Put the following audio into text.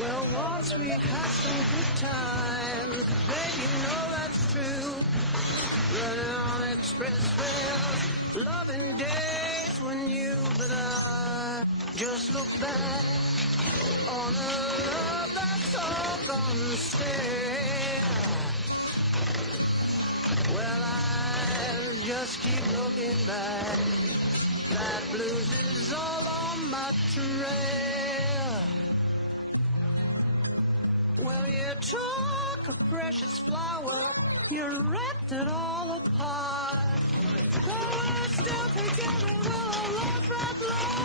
Well, once we had some good times, baby, you know that's true. Running on expressways, loving days when you, but I just look back on a love that's all gone stale. Well, I just keep looking back. That blues is all on my trail. Well, you took a precious flower, you ripped it all apart. But we're still together, we'll love that love.